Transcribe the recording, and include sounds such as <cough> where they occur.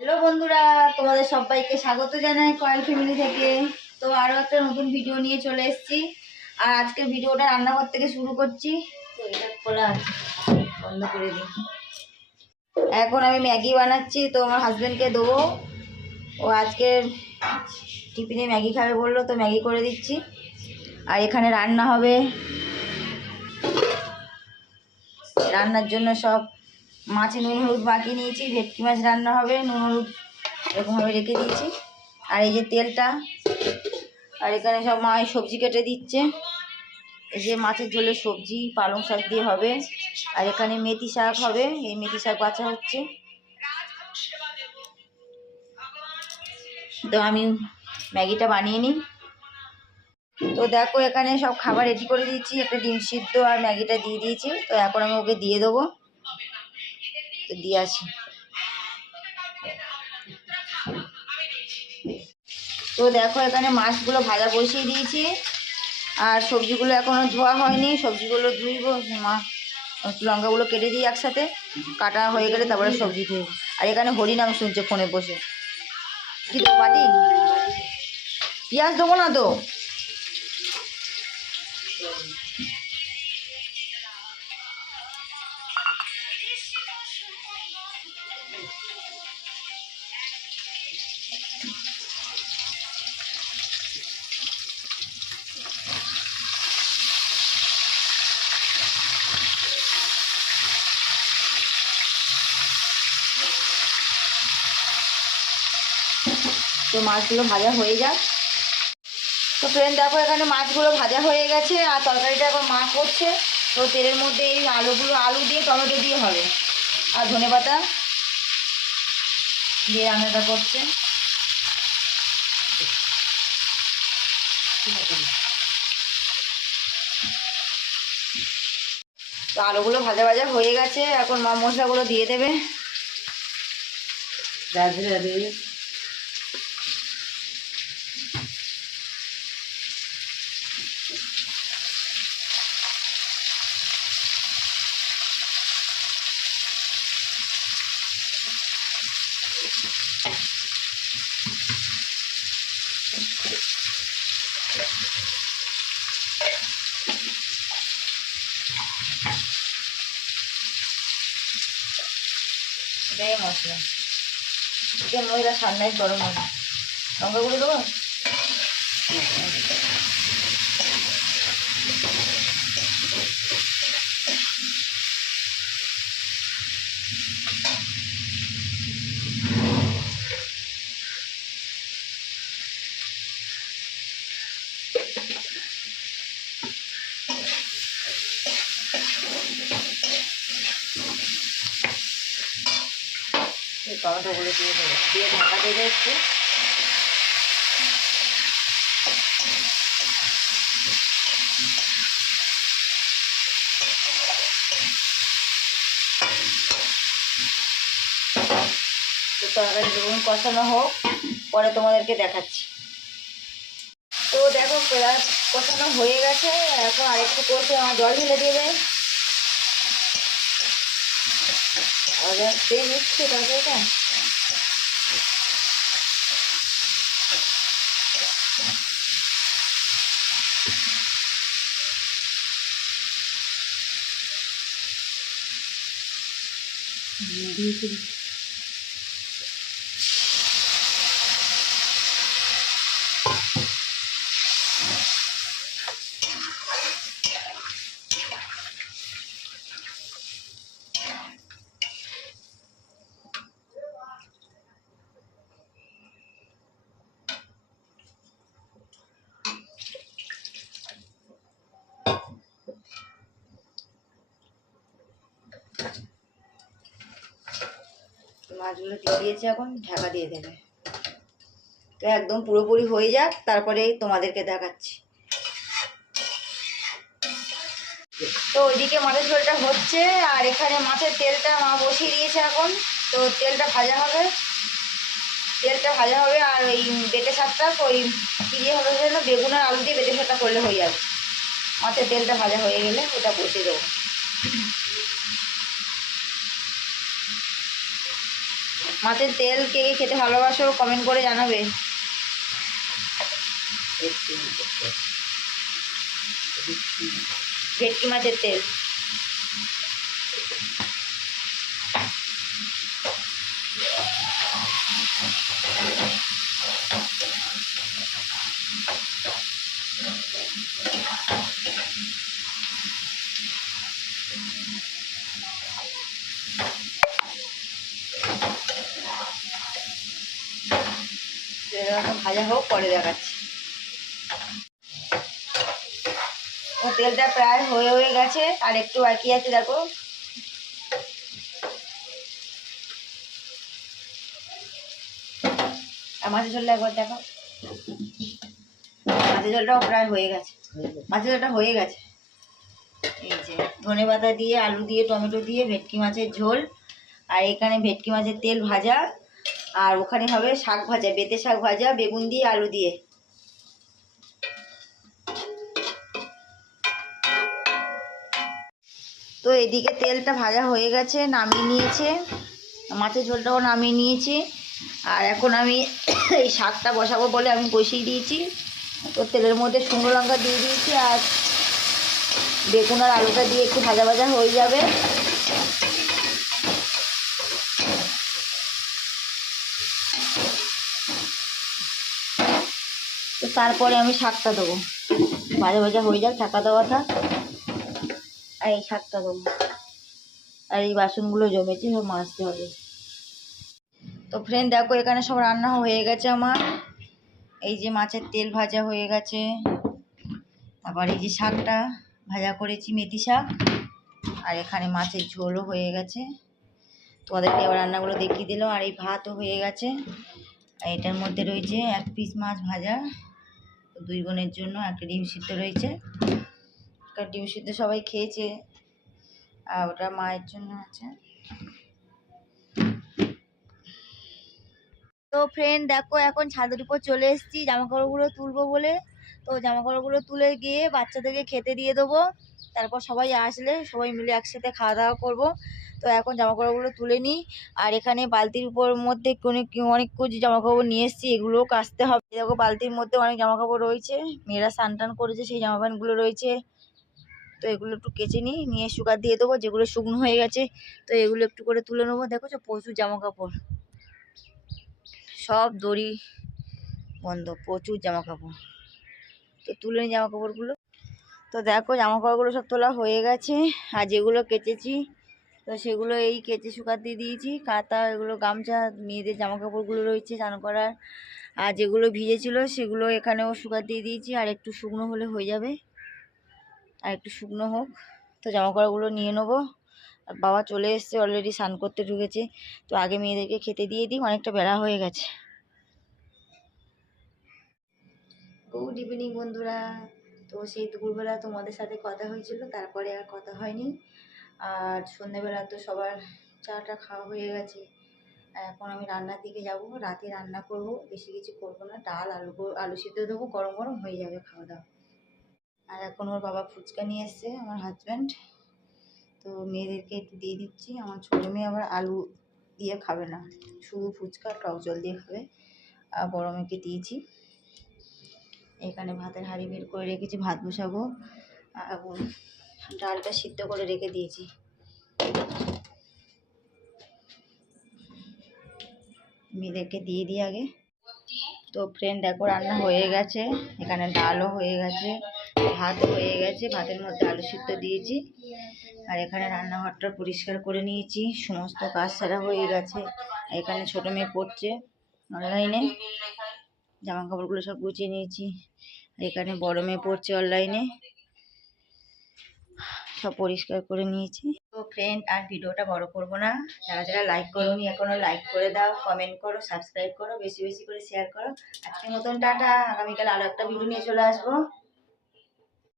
Hello বন্ধুরা, তোমাদের সবাইকে স্বাগত জানাই কয়েল ফ্যামিলি থেকে। তো আরও একটা নতুন ভিডিও নিয়ে চলে এসেছি। আর আজকের ভিডিওটা রান্নাঘর থেকে শুরু করছি। তো এটা খোলা বন্ধ করে দিই। এখন আমি ম্যাগি বানাচ্ছি, তো আমার হাজব্যান্ডকে দেবো। ও আজকে টিফিনে ম্যাগি খাবে বলল, তো ম্যাগি করে দিচ্ছি। আর এখানে রান্না হবে। রান্নার জন্য সব মাছে নুন, হলুদ মাখিয়ে নিয়েছি, ভেটকি মাছ রান্না হবে, নুন, হলুদ এরকমভাবে রেখে দিয়েছি। আর এই যে তেলটা, আর এখানে সব মা সবজি কেটে দিচ্ছে। এই যে মাছের ঝোলে সবজি, পালং শাক দিয়ে হবে। আর এখানে মেথি শাক হবে, এই মেথি শাক বাছা হচ্ছে। তো আমি ম্যাগিটা বানিয়ে নিই। তো দেখো, এখানে সব খাবার রেডি করে দিয়েছি। একটা ডিম সিদ্ধ আর ম্যাগিটা দিয়ে দিয়েছি। তো এখন আমি ওকে দিয়ে দেবো। তো দিয়ে আসি তো দেখো এখানে মাছগুলো ভাজা বসিয়ে দিয়েছি। আর সবজিগুলো এখনও ধোয়া হয়নি। সবজিগুলো ধুইব। মা, লঙ্কাগুলো কেটে দিই একসাথে। কাটা হয়ে গেলে তারপরে সবজি ধুই আর এখানে হরিনাম শুনছে ফোনে বসে। কি বাটি? পেঁয়াজ দেবো না তো? তো মাছগুলো ভাজা হয়ে যাক। তো ফ্রেন্ড দেখো, এখানে মাছগুলো ভাজা হয়ে গেছে আর তরকারিটা এখন মা করছে। তো তেলের মধ্যে এই আলুগুলো, আলু দিয়ে টমেটো দিয়ে হবে। আর ধনে পাতা দিয়ে রান্নাটা করছে। তো আলুগুলো ভাজা ভাজা হয়ে গেছে। এখন মা মশলাগুলো দিয়ে দেবে। এটাই মশলা চিকেন মশলা সামনে গরম হবে। লঙ্কা গুঁড়ো দেবো এই টমেটোগুলো দিয়ে দেবো। দিয়ে ঢাকা দেবে একটু। তরকারি যখন কষানো হোক, পরে তোমাদেরকে দেখাচ্ছি। তো দেখো, পেঁয়াজ কষানো হয়ে গেছে। এখন আরেকটু কষে আমার জল ঢেলে দেবে। আর তেল নিচ্ছে তরকারিটা। And. মাছগুলো দিয়ে দিয়েছে এখন, ঢাকা দিয়ে দেবে। তো একদম পুরোপুরি হয়ে যাক, তারপরে তোমাদেরকে দেখাচ্ছি। তো ওইদিকে মাছের ঝোলটা হচ্ছে, আর এখানে মাছের তেলটা মা বসিয়ে দিয়েছে এখন। তো তেলটা ভাজা হবে। তেলটা ভাজা হবে, আর ওই বেটে শাকটা ওই দিয়ে হবে যেন বেগুন আর আলু দিয়ে বেটে শাকটা করলে হয়ে যাবে। মাছের তেলটা ভাজা হয়ে গেলে ওটা বসিয়ে দেবো। মাছের তেল কে কে খেতে ভালোবাসো কমেন্ট করে জানাবে। ভেটকি মাছের তেল। এরকম ভাজা হোক, পরে দেখাচ্ছি। ও তেলটা প্রায় হয়ে হয়ে গেছে, আর একটু বাকি আছে, দেখো। মাছের ঝোলটা একবার দেখো। মাছের ঝোলটাও প্রায় হয়ে গেছে। মাছের ঝোলটা হয়ে গেছে। এই যে, ধনে পাতা দিয়ে, আলু দিয়ে, টমেটো দিয়ে, ভেটকি মাছের ঝোল। আর এখানে ভেটকি মাছের তেল ভাজা। আর ওখানে হবে শাক ভাজা, বেতে শাক ভাজা, বেগুন দিয়ে, আলু দিয়ে। তো এদিকে তেলটা ভাজা হয়ে গেছে, নামিয়ে নিয়েছে। মাছের ঝোলটাও নামিয়ে নিয়েছি। আর এখন আমি <coughs> এই শাকটা বসাবো বলে আমি বসিয়ে দিয়েছি। তো তেলের মধ্যে শুকনো লঙ্কা দিয়ে দিয়েছি আর বেগুন আর আলুটা দিয়ে একটু ভাজা ভাজা হয়ে যাবে। তারপরে আমি শাকটা দেবো। ভাজা ভাজা হয়ে যাক ঢাকা দেওয়াটা। আর এই শাকটা দেবো। আর এই বাসনগুলো জমেছে, সব মাজতে হবে। তো ফ্রেন্ড দেখো, এখানে সব রান্না হয়ে গেছে আমার। এই যে মাছের তেল ভাজা হয়ে গেছে। আবার এই যে শাকটা ভাজা করেছি, মেথি শাক। আর এখানে মাছের ঝোলও হয়ে গেছে। তোমাদেরকে এবার রান্নাগুলো দেখিয়ে দিলাম। আর এই ভাতও হয়ে গেছে। আর এটার মধ্যে রয়েছে এক পিস মাছ ভাজা। দুই বোনের জন্য একটা ডিম সিদ্ধ রয়েছে। একটা ডিম সিদ্ধ সবাই খেয়েছে। আর ওটা মায়ের জন্য আছে। তো ফ্রেন্ড দেখো এখন ছাদের উপর চলে এসেছি। জামাকাপড়গুলো তুলবো বলে। তো জামাকাপড়গুলো তুলে গিয়ে বাচ্চাদেরকে খেতে দিয়ে দেবো। তারপর সবাই আসলে সবাই মিলে একসাথে খাওয়া দাওয়া করব। তো এখন জামা কাপড়গুলো তুলে নিই। আর এখানে বালতির উপর মধ্যে অনেক অনেক কিছু জামা কাপড় নিয়ে এসেছি, এগুলোও কাচতে হবে। দেখো বালতির মধ্যে অনেক জামা কাপড় রয়েছে। মেয়েরা স্নান টান করেছে, সেই জামা প্যান্টগুলো রয়েছে। তো এগুলো একটু কেচে নিই, নিয়ে শুকার দিয়ে দেবো, যেগুলো শুকনো হয়ে গেছে। তো এগুলো একটু করে তুলে নেব। দেখো তো প্রচুর জামা কাপড় সব দড়ি বন্ধ, প্রচুর জামা কাপড় তো তুলে নিই জামা কাপড়গুলো তো দেখো জামা কাপড়গুলো সব তোলা হয়ে গেছে। আর যেগুলো কেচেছি, তো সেগুলো এই কেচে শুকাতে দিয়ে দিয়েছি। কাঁথা, এগুলো গামছা, মেয়েদের জামা কাপড়গুলো রয়েছে চান করার। আর যেগুলো ভিজেছিল, সেগুলো এখানেও শুকাতে দিয়ে দিয়েছি। আর একটু শুকনো হলে হয়ে যাবে। আর একটু শুকনো হোক। তো জামা কাপড়গুলো নিয়ে নেব। আর বাবা চলে এসছে অলরেডি স্নান করতে ঢুকেছে। তো আগে মেয়েদেরকে খেতে দিয়ে দিই, অনেকটা বেড়া হয়ে গেছে। গুড ইভিনিং বন্ধুরা। তো সেই দুপুরবেলা তোমাদের সাথে কথা হয়েছিল, তারপরে আর কথা হয়নি। আর সন্ধ্যেবেলা তো সবার চাটা খাওয়া হয়ে গেছে। এখন আমি রান্নার দিকে যাব, রাতে রান্না করব, বেশি কিছু করব না। ডাল, আলু আলু সিদ্ধ দেবো, গরম গরম হয়ে যাবে খাওয়া দাওয়া। আর এখন ওর বাবা ফুচকা নিয়ে এসছে, আমার হাজব্যান্ড তো মেয়েদেরকে একটু দিয়ে দিচ্ছি। আমার ছোটো মেয়ে আবার আলু দিয়ে খাবে না। শুধু ফুচকা টক জল দিয়ে খাবে। আর বড় মেয়েকে দিয়েছি। এখানে ভাতের হাঁড়ি বের করে রেখেছি, ভাত বসাবো। আর ডালটা সিদ্ধ করে রেখে দিয়েছি। মেয়েদেরকে দিয়ে দিই আগে। তো ফ্রেন্ড দেখো, রান্না হয়ে গেছে। এখানে ডালও হয়ে গেছে ভাত হয়ে গেছে। ভাতের মধ্যে আলু সিদ্ধ দিয়েছি। আর এখানে রান্নাঘরটা পরিষ্কার করে নিয়েছি। সমস্ত কাজ সারা হয়ে গেছে। এখানে ছোটো মেয়ে পড়ছে অনলাইনে জামা কাপড়গুলো সব গুছিয়ে নিয়েছি। এখানে বড় মেয়ে পড়ছে অনলাইনে সব পরিষ্কার করে নিয়েছি। তো ফ্রেন্ড আর ভিডিওটা বড় করব না। যারা যারা লাইক করোনি, এখনও লাইক করে দাও কমেন্ট করো সাবস্ক্রাইব করো, বেশি বেশি করে শেয়ার করো। আজকের মতন টাটা। আগামীকাল আরও একটা ভিডিও নিয়ে চলে আসব।